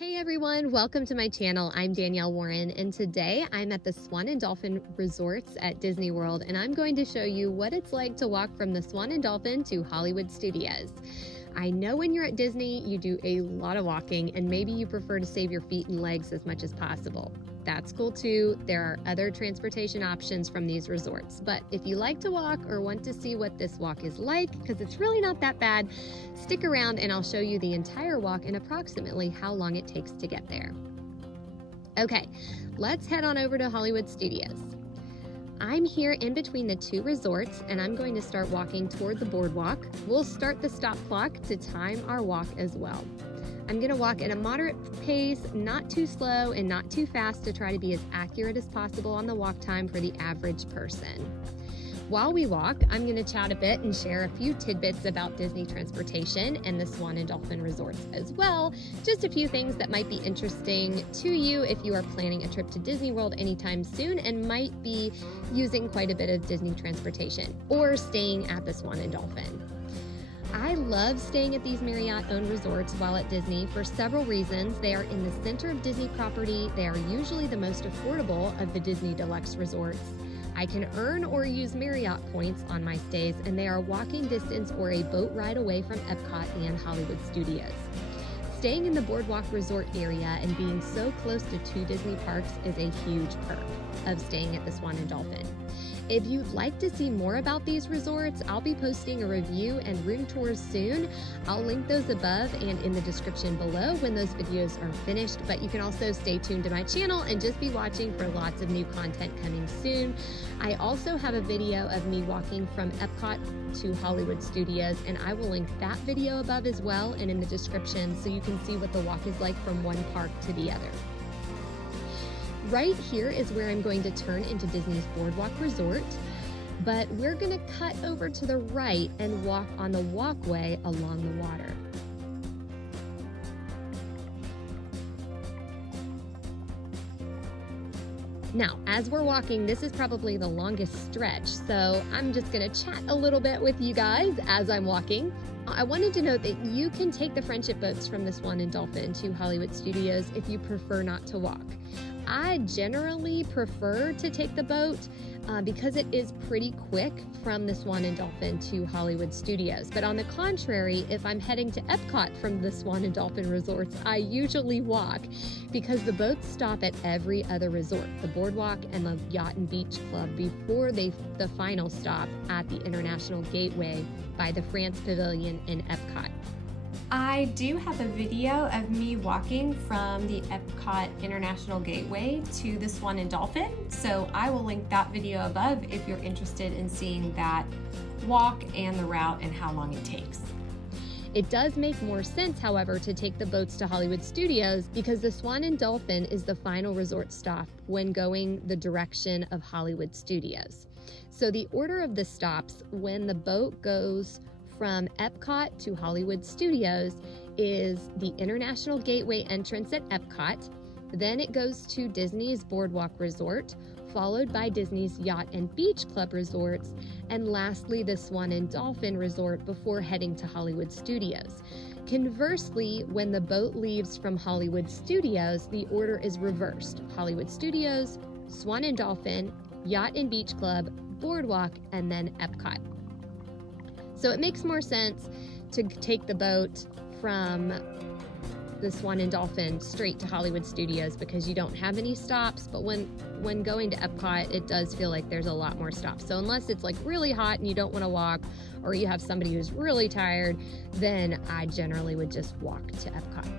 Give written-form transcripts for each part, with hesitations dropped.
Hey everyone, welcome to my channel. I'm Danielle Warren, and today I'm at the Swan and Dolphin resorts at Disney World, and I'm going to show you what it's like to walk from the Swan and Dolphin to Hollywood Studios. I know when you're at Disney, you do a lot of walking, and maybe you prefer to save your feet and legs as much as possible. That's cool too. There are other transportation options from these resorts, but if you like to walk or want to see what this walk is like, because it's really not that bad, stick around and I'll show you the entire walk and approximately how long it takes to get there. Okay, let's head on over to Hollywood Studios. I'm here in between the two resorts and I'm going to start walking toward the boardwalk. We'll start the stop clock to time our walk as well. I'm going to walk at a moderate pace, not too slow and not too fast, to try to be as accurate as possible on the walk time for the average person. While we walk, I'm going to chat a bit and share a few tidbits about Disney transportation and the Swan and Dolphin resorts as well. Just a few things that might be interesting to you if you are planning a trip to Disney World anytime soon and might be using quite a bit of Disney transportation or staying at the Swan and Dolphin. I love staying at these Marriott-owned resorts while at Disney for several reasons. They are in the center of Disney property. They are usually the most affordable of the Disney Deluxe resorts. I can earn or use Marriott points on my stays, and they are walking distance or a boat ride away from Epcot and Hollywood Studios. Staying in the Boardwalk Resort area and being so close to two Disney parks is a huge perk of staying at the Swan and Dolphin. If you'd like to see more about these resorts, I'll be posting a review and room tours soon. I'll link those above and in the description below when those videos are finished, but you can also stay tuned to my channel and just be watching for lots of new content coming soon. I also have a video of me walking from Epcot to Hollywood Studios, and I will link that video above as well and in the description so you can see what the walk is like from one park to the other. Right here is where I'm going to turn into Disney's Boardwalk Resort, but we're going to cut over to the right and walk on the walkway along the water. Now, as we're walking, this is probably the longest stretch, so I'm just going to chat a little bit with you guys as I'm walking. I wanted to note that you can take the friendship boats from the Swan and Dolphin to Hollywood Studios if you prefer not to walk. I generally prefer to take the boat because it is pretty quick from the Swan and Dolphin to Hollywood Studios. But on the contrary, if I'm heading to Epcot from the Swan and Dolphin resorts, I usually walk because the boats stop at every other resort, the Boardwalk and the Yacht and Beach Club, before the final stop at the International Gateway by the France Pavilion in Epcot. I do have a video of me walking from the Epcot International Gateway to the Swan and Dolphin, so I will link that video above if you're interested in seeing that walk and the route and how long it takes. It does make more sense, however, to take the boats to Hollywood Studios because the Swan and Dolphin is the final resort stop when going the direction of Hollywood Studios. So the order of the stops when the boat goes from Epcot to Hollywood Studios is the International Gateway entrance at Epcot, then it goes to Disney's Boardwalk Resort, followed by Disney's Yacht and Beach Club resorts, and lastly the Swan and Dolphin Resort before heading to Hollywood Studios. Conversely, when the boat leaves from Hollywood Studios, the order is reversed. Hollywood Studios, Swan and Dolphin, Yacht and Beach Club, Boardwalk, and then Epcot. So it makes more sense to take the boat from the Swan and Dolphin straight to Hollywood Studios because you don't have any stops, but when going to Epcot, it does feel like there's a lot more stops. So unless it's like really hot and you don't want to walk, or you have somebody who's really tired, then I generally would just walk to Epcot.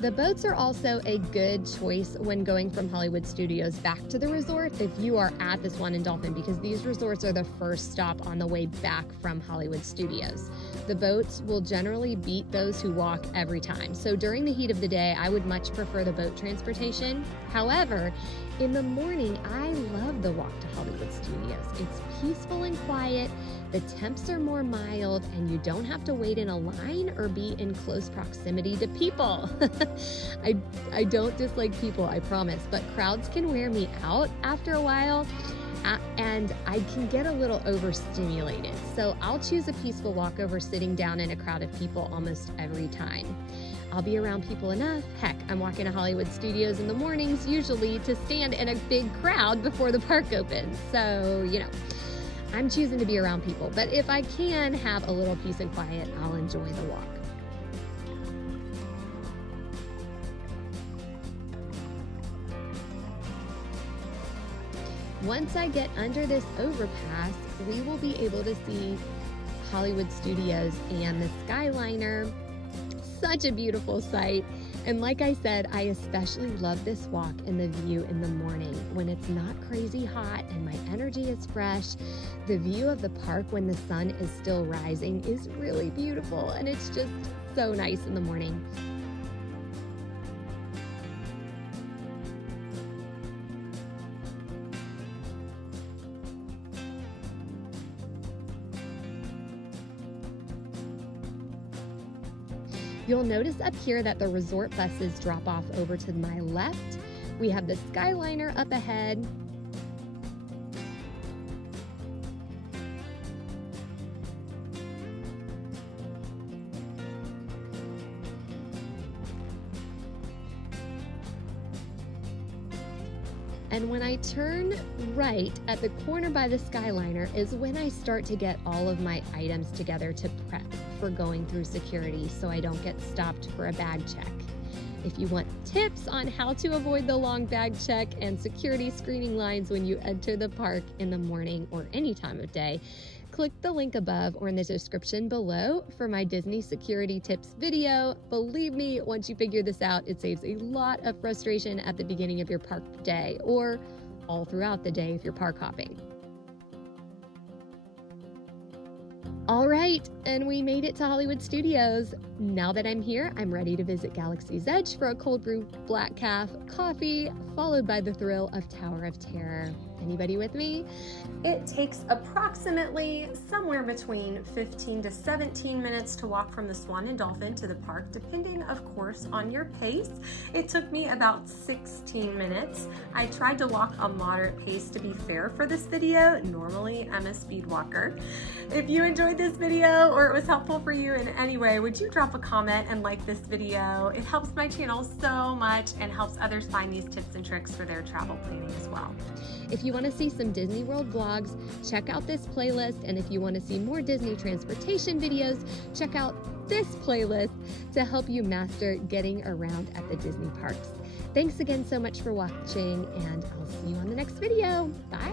The boats are also a good choice when going from Hollywood Studios back to the resort if you are at the Swan and Dolphin, because these resorts are the first stop on the way back from Hollywood Studios. The boats will generally beat those who walk every time. So during the heat of the day, I would much prefer the boat transportation. However, in the morning, I love the walk to Hollywood Studios. It's peaceful and quiet. The temps are more mild and you don't have to wait in a line or be in close proximity to people. I don't dislike people, I promise, but crowds can wear me out after a while and I can get a little overstimulated. So I'll choose a peaceful walk over sitting down in a crowd of people almost every time. I'll be around people enough. Heck, I'm walking to Hollywood Studios in the mornings usually to stand in a big crowd before the park opens. So, I'm choosing to be around people. But if I can have a little peace and quiet, I'll enjoy the walk. Once I get under this overpass, we will be able to see Hollywood Studios and the Skyliner. Such a beautiful sight. And like I said, I especially love this walk and the view in the morning when it's not crazy hot and my energy is fresh. The view of the park when the sun is still rising is really beautiful, and it's just so nice in the morning. You'll notice up here that the resort buses drop off over to my left. We have the Skyliner up ahead. And when I turn right at the corner by the Skyliner is when I start to get all of my items together to prep for going through security so I don't get stopped for a bag check. If you want tips on how to avoid the long bag check and security screening lines when you enter the park in the morning or any time of day, click the link above or in the description below for my Disney security tips video. Believe me, once you figure this out, it saves a lot of frustration at the beginning of your park day or all throughout the day if you're park hopping. All right, and we made it to Hollywood Studios. Now that I'm here, I'm ready to visit Galaxy's Edge for a cold brew black calf coffee, followed by the thrill of Tower of Terror. Anybody with me? It takes approximately somewhere between 15 to 17 minutes to walk from the Swan and Dolphin to the park, depending, of course, on your pace. It took me about 16 minutes. I tried to walk a moderate pace to be fair for this video. Normally, I'm a speed walker. If you enjoyed this video or it was helpful for you in any way, would you drop a comment and like this video? It helps my channel so much and helps others find these tips and tricks for their travel planning as well. If you want to see some Disney World vlogs, check out this playlist. And if you want to see more Disney transportation videos, check out this playlist to help you master getting around at the Disney parks. Thanks again so much for watching, and I'll see you on the next video. Bye.